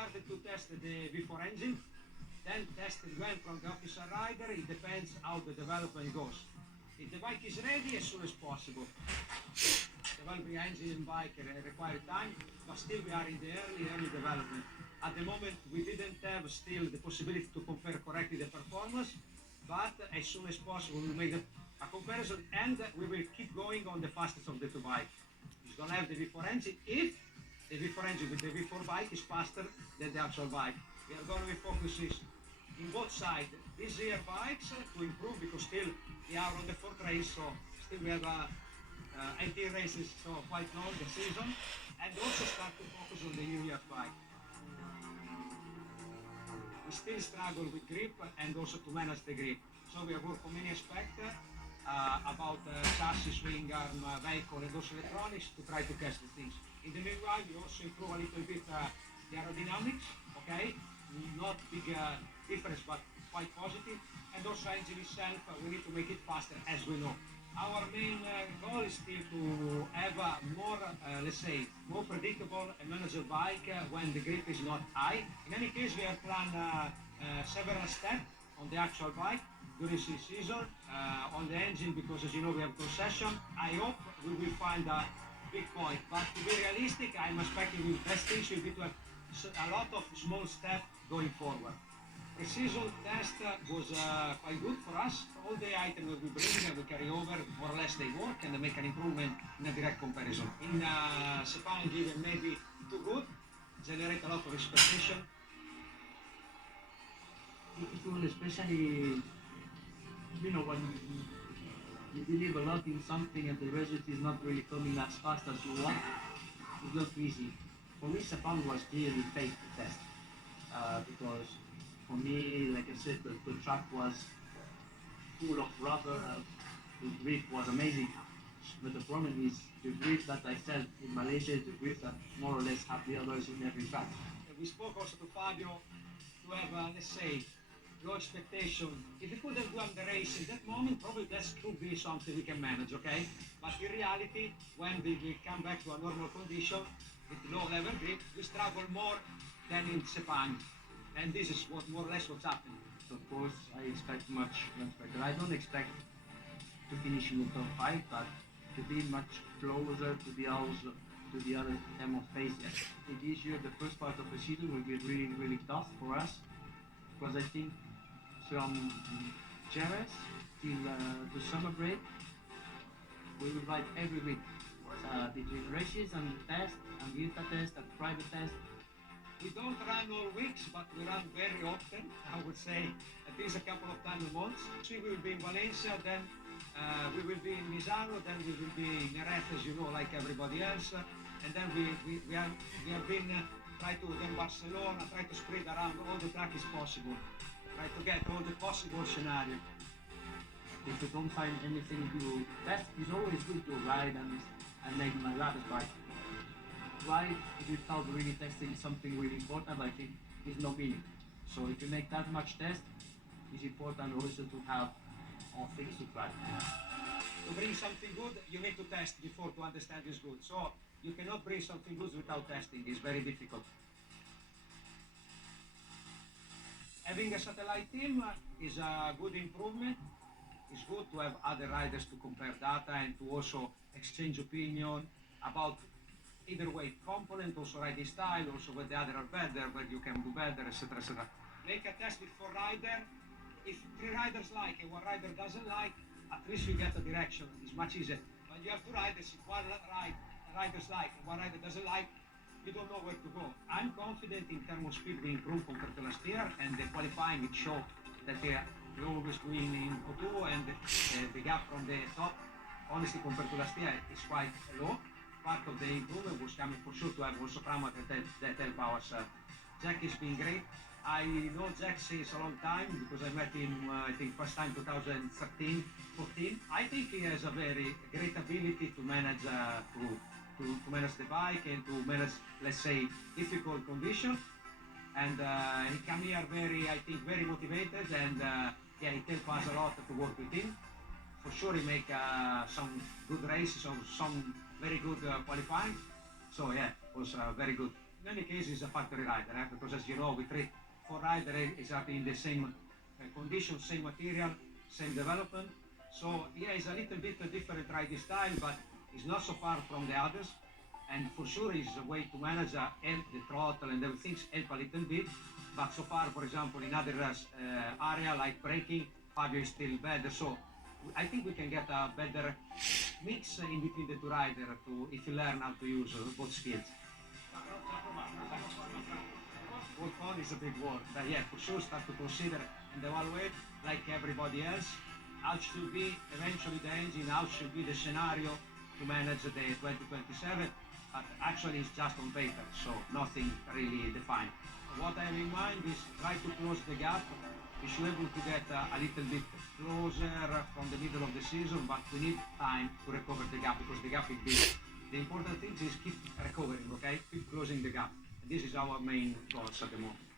started to test the V4 engine, then tested well from the officer rider. It depends how the development goes. If the bike is ready, as soon as possible. Developing engine and bike require time, but still we are in the early development. At the moment, we didn't have still the possibility to compare correctly the performance, but as soon as possible, we make a comparison, and we will keep going on the fastest of the two bikes. It's going to have the V4 engine if the V4 engine with the V4 bike is faster than the actual bike. We are going to be focusing in both sides this year bikes to improve, because still we are on the fourth race, so still we have 18 races, so quite long the season, and also start to focus on the New Year bike. We still struggle with grip and also to manage the grip, so we have worked on many aspects about chassis, swing arm, vehicle, and also electronics to try to catch the things. In the meanwhile, we also improve a little bit the aerodynamics, okay? Not big difference, but quite positive. And also engine itself, we need to make it faster, as we know. Our main goal is still to have a more, let's say, more predictable and manageable bike when the grip is not high. In any case, we have planned several steps on the actual bike during this season, on the engine, because as you know we have concession. I hope we will find a big point, but to be realistic, I'm expecting the best things will be to have a lot of small steps going forward. The season test was quite good for us. All the items that we bring and we carry over, more or less they work and they make an improvement in a direct comparison. In Sepang, given maybe too good, generate a lot of expectation. Difficult, especially when you believe a lot in something and the result is not really coming as fast as you want. It's not easy. For me, Sepang was really fake to test because for me, like I said, the track was full of rubber. The grip was amazing, but the problem is the grip that I felt in Malaysia is the grip that more or less have the others in every track. We spoke also to Fabio to have, let's say, low expectation. If we couldn't win the race in that moment, probably that could be something we can manage, okay? But in reality, when we come back to a normal condition with low level grip, we struggle more than in Sepang. And this is what more or less what's happening. So of course, I expect much better. I don't expect to finish in the top 5, but to be much closer to the other time of pace. This year, the first part of the season will be really tough for us, because I think from Jerez till the summer break, we will ride every week between races and tests, and Virta test, and private test. We don't run all weeks, but we run very often. I would say at least a couple of times a month. We will be in Valencia, then we will be in Misano, then we will be in Jerez, as you know, like everybody else. And then we have been try to then Barcelona, try to spread around all the track is possible. Try to get all the possible scenario. If you don't find anything to test, it's always good to ride and make my ladder bike. Ride without really testing something really important, I think, is no meaning. So if you make that much test, it's important also to have all things to try. To bring something good, you need to test before to understand it's good. So you cannot bring something good without testing. It's very difficult. Having a satellite team is a good improvement. It's good to have other riders to compare data and to also exchange opinion about either way component, also riding style, also where the other are better, where you can do better, etc. etc. Make a test with 4 riders. If 3 riders like and 1 rider doesn't like, at least you get a direction. It's much easier. When you have 2 riders, if 1 riders like and 1 rider doesn't like, you don't know where to go. I'm confident in terms of speed we improved compared to last year, and the qualifying it showed that we always win in O2, and the gap from the top, honestly, compared to last year, is quite low. Part of the improvement was coming for sure to have also Prima that help us. Jack has been great. I know Jack since a long time because I met him, I think, first time 2013, 14. I think he has a very great ability to manage to manage the bike and to manage, let's say, difficult conditions. And he come here very motivated, and yeah, it helps us a lot to work with him. For sure, he make some good races, some very good qualifying. So yeah, it was very good. in any case, he's a factory rider, because as you know, we treat four rider exactly in the same conditions, same material, same development. So yeah, it's a little bit a different riding style, but it's not so far from the others. And for sure, it's a way to manage help the throttle and everything help a little bit. But so far, for example, in other area like braking, Fabio is still better. So I think we can get a better mix in between the two riders to if you learn how to use both skills. Both on is a big word, but yeah, for sure start to consider and evaluate like everybody else how should be eventually the engine, how should be the scenario to manage the 2027. But actually, it's just on paper, so nothing really defined. What I have in mind is try to close the gap. We should be able to get a little bit closer from the middle of the season, but we need time to recover the gap because the gap is big. The important thing is keep recovering, okay? Keep closing the gap. And this is our main goals at the moment.